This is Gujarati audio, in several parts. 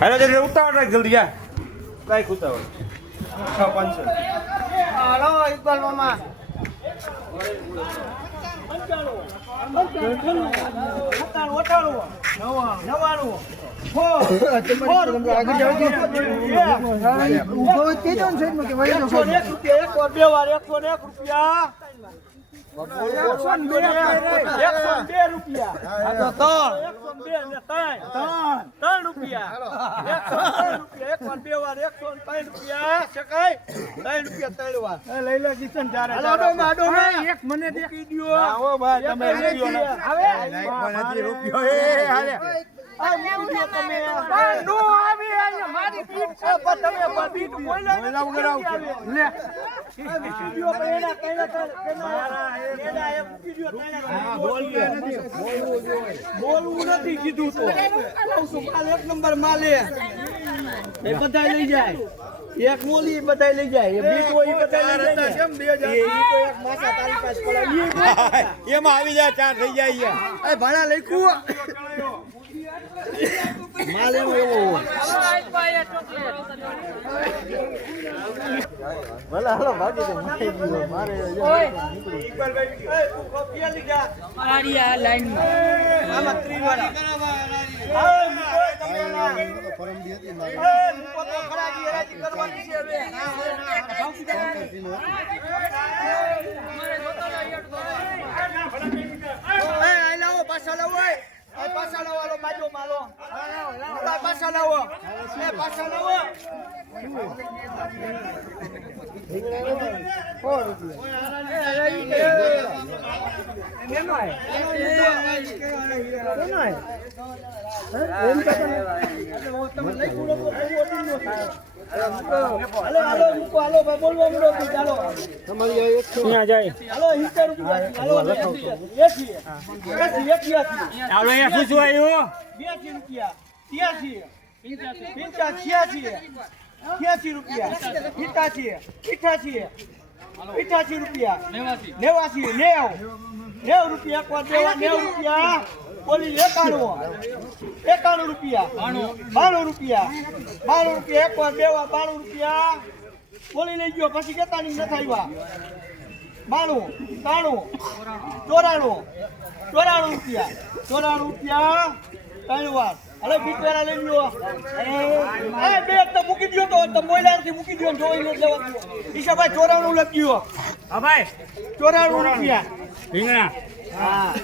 હાલો જલ્દી ઉતાવળ રાખ જલ્દી જા કાઈ ઉતાવળ 500 હાલો ઇકબાલ મામા બોલવું નથી કીધું તો એક નંબર માલે એ બધા લઈ જાય એક મોલી બધા લઈ જાય બીટ હોય બધા લઈ જાય કેમ 2000 એ તો એક માસા તારી પાસે પડાવી એમાં આવી જાય ચાર થઈ જાય એ ભાડા લખ્યું માલ એવો એવો ભલે હાલો ભાગી દે મારે ઇકબાલભાઈ એ તું કોપિયા લીધા આરિયા લાઈન આમાં ત્રિવાળા પરમદી હતી મારી પોતો ખરાજી હરાજી કરવાની છે હવે એ આઈ લાવો પાછા લાવો એ પાછા લાવો આલો બાજો માલો પાછા લાવો એ પાછા લાવો બોલી 91 રૂપિયા 92 રૂપિયા એક વાર દેવા 92 રૂપિયા બોલી લઈ ગયો પછી કેતા ની નથી આવ્યા 92 94 રૂપિયા 3 વાર અલે બીટવાળા લઈ લ્યો એ બે તો મૂકી દયો તો મોઈલાર થી મૂકી દયો જોઈ લે લેવા ઈશાભાઈ 94 લખ્યો હા ભાઈ 94 રૂપિયા રીંગણા હા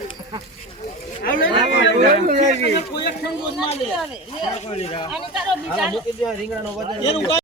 કોઈ એક સંગોદ માં લે આની તારો બીજા મૂકી દયો રીંગણાનો વજન